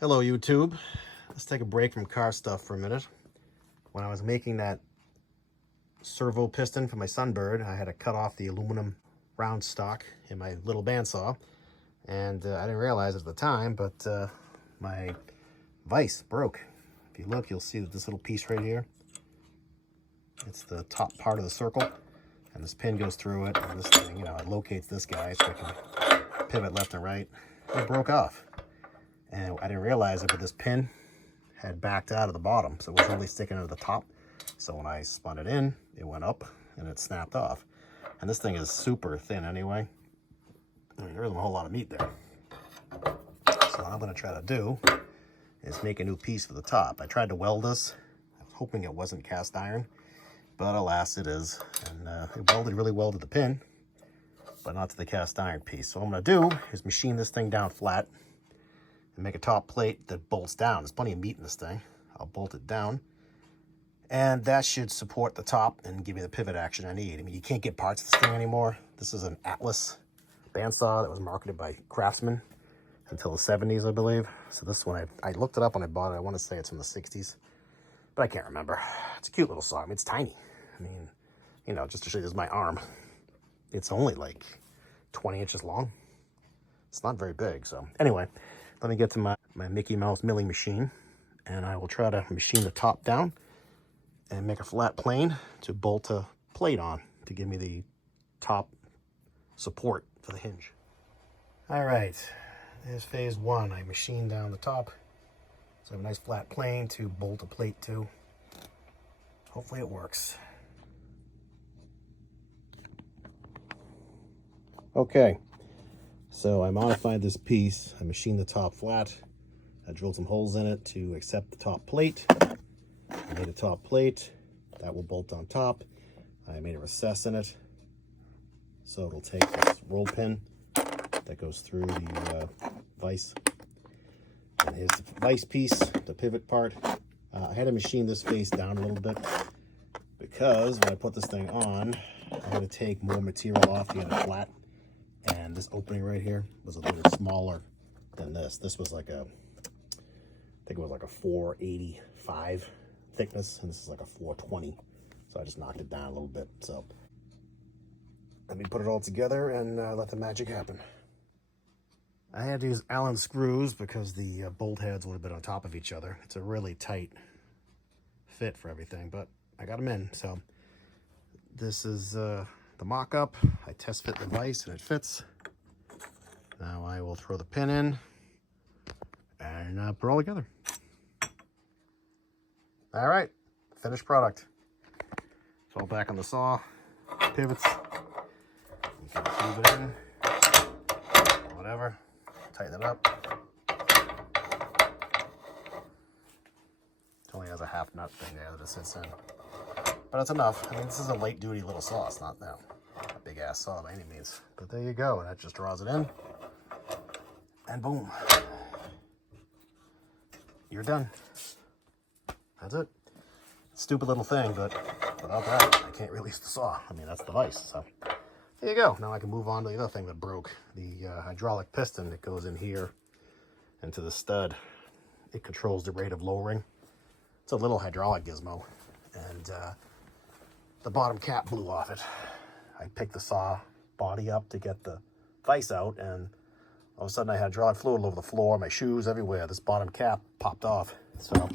Hello YouTube. Let's take a break from car stuff for a minute. When I was making that servo piston for my Sunbird, I had to cut off the aluminum round stock in my little bandsaw, and I didn't realize it at the time, but my vise broke. If you look, you'll see that this little piece right here, it's the top part of the circle, and this pin goes through it, and this thing, it locates this guy so I can pivot left and right. It broke off. And I didn't realize it, but this pin had backed out of the bottom, so it was only sticking out of the top. So when I spun it in, it went up and it snapped off. And this thing is super thin anyway. I mean, there isn't a whole lot of meat there. So what I'm going to try to do is make a new piece for the top. I tried to weld this. I was hoping it wasn't cast iron, but alas, it is. And it really welded the pin, but not to the cast iron piece. So what I'm going to do is machine this thing down flat and make a top plate that bolts down. There's plenty of meat in this thing. I'll bolt it down, and that should support the top and give me the pivot action I need. I mean, you can't get parts of this thing anymore. This is an Atlas bandsaw that was marketed by Craftsman until the 70s, I believe. So this one, I looked it up when I bought it. I want to say it's from the 60s, but I can't remember. It's a cute little saw. I mean, it's tiny. I mean, just to show you, this is my arm. It's only like 20 inches long. It's not very big. So anyway, let me get to my Mickey Mouse milling machine, and I will try to machine the top down and make a flat plane to bolt a plate on to give me the top support for the hinge. All right, there's phase one. I machined down the top, so I have a nice flat plane to bolt a plate to. Hopefully it works. Okay. So I modified this piece. I machined the top flat. I drilled some holes in it to accept the top plate. I made a top plate that will bolt on top. I made a recess in it, so it'll take this roll pin that goes through the vise. And here's the vise piece, the pivot part. I had to machine this face down a little bit because when I put this thing on, I had to take more material off to get it flat. And this opening right here was a little smaller than this. This was like I think it was like a 485 thickness, and this is like a 420. So I just knocked it down a little bit. So let me put it all together and let the magic happen. I had to use Allen screws because the bolt heads would have been on top of each other. It's a really tight fit for everything, but I got them in. So this is the mock-up. I test fit the vise and it fits. Now I will throw the pin in and put it all together. All right, finished product. It's all back on the saw, pivots. You can move it in, whatever, tighten it up. It only has a half nut thing there that it sits in. But it's enough. I mean, this is a light duty little saw. It's not a big ass saw by any means. But there you go. That just draws it in. And boom. You're done. That's it. Stupid little thing, but without that, I can't release the saw. I mean, that's the vise. So there you go. Now I can move on to the other thing that broke. The hydraulic piston that goes in here into the stud. It controls the rate of lowering. It's a little hydraulic gizmo. And the bottom cap blew off it. I picked the saw body up to get the vise out, and all of a sudden I had hydraulic fluid all over the floor, my shoes, everywhere. This bottom cap popped off. So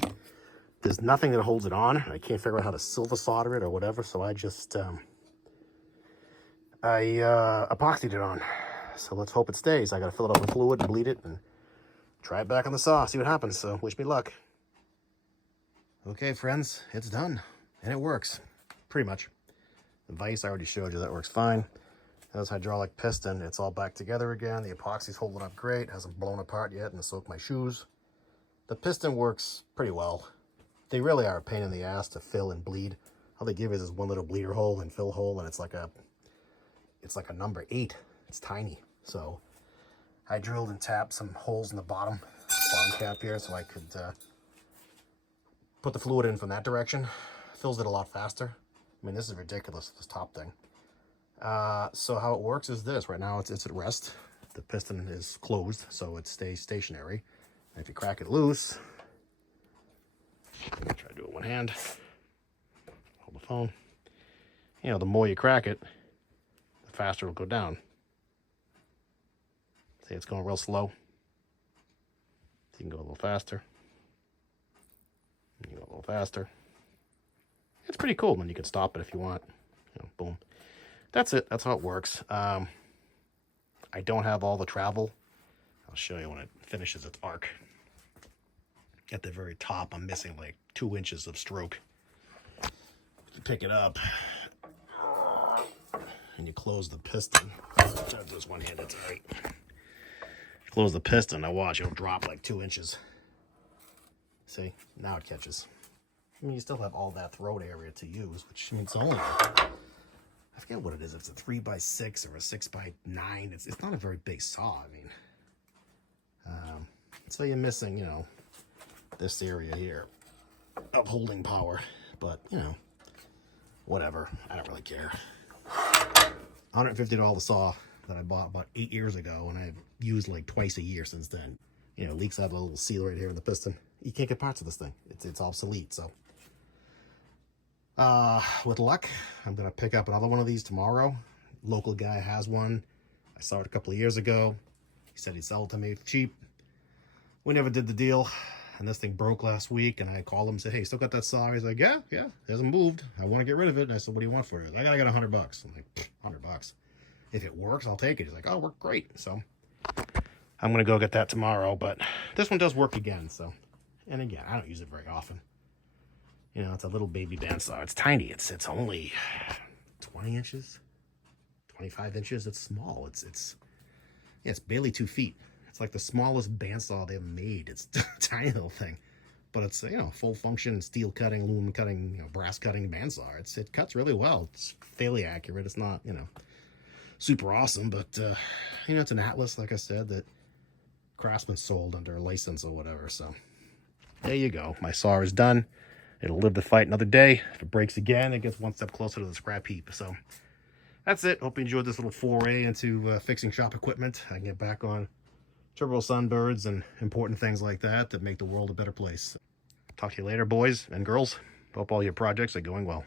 there's nothing that holds it on. I can't figure out how to silver solder it or whatever, so I just epoxied it on. So let's hope it stays. I gotta fill it up with fluid and bleed it and try it back on the saw, see what happens. So wish me luck. Okay, friends, it's done. And it works, pretty much. The vise, I already showed you, that works fine. That's hydraulic piston. It's all back together again. The epoxy's holding up great. Hasn't blown apart yet and soaked my shoes. The piston works pretty well. They really are a pain in the ass to fill and bleed. All they give is this one little bleeder hole and fill hole, and it's like a number 8. It's tiny. So I drilled and tapped some holes in the bottom cap here so I could put the fluid in from that direction. Fills it a lot faster. I mean, this is ridiculous, this top thing. So how it works is this. Right now it's at rest. The piston is closed, so it stays stationary. If you crack it loose, I'm gonna try to do it one hand. Hold the phone. You know, the more you crack it, the faster it'll go down. See, it's going real slow. So you can go a little faster. You can go a little faster. It's pretty cool, and you can stop it if you want. You know, boom. That's it. That's how it works. I don't have all the travel. I'll show you when it finishes its arc. At the very top, I'm missing like 2 inches of stroke. If you pick it up and you close the piston, try to do this one-handed, it's all right. Close the piston, now watch, it'll drop like 2 inches. See, now it catches. I mean, you still have all that throat area to use, which means it's only, I forget what it is, if it's a 3x6 or a 6x9. It's not a very big saw, I mean. So you're missing, you know, this area here of holding power, but, you know, whatever, I don't really care. $150 saw that I bought about 8 years ago, and I've used like twice a year since then. You know, leaks out a little seal right here in the piston. You can't get parts of this thing. It's obsolete, so. With luck, I'm gonna pick up another one of these tomorrow. Local guy has one. I saw it a couple of years ago. He said he'd sell it to me cheap. We never did the deal, and this thing broke last week, and I called him and said, hey, still got that saw? He's like, yeah, it hasn't moved. I want to get rid of it. And I said, what do you want for it? I got $100. I'm like, $100. If it works, I'll take it. He's like, oh, it worked great. So I'm going to go get that tomorrow, but this one does work again. So, and again, I don't use it very often. You know, it's a little baby bandsaw. It's tiny. It's only 20 inches, 25 inches. It's small. It's barely 2 feet. It's like the smallest bandsaw they ever made. It's a tiny little thing, but it's, you know, full function steel cutting, aluminum cutting, you know, brass cutting bandsaw. It cuts really well. It's fairly accurate. It's not, you know, super awesome, but you know, it's an Atlas, like I said, that Craftsman sold under a license or whatever. So there you go. My saw is done. It'll live to fight another day. If it breaks again, it gets one step closer to the scrap heap. So that's it. Hope you enjoyed this little foray into fixing shop equipment. I can get back on turbo Sunbirds and important things like that make the world a better place. Talk to you later, boys and girls. Hope all your projects are going well.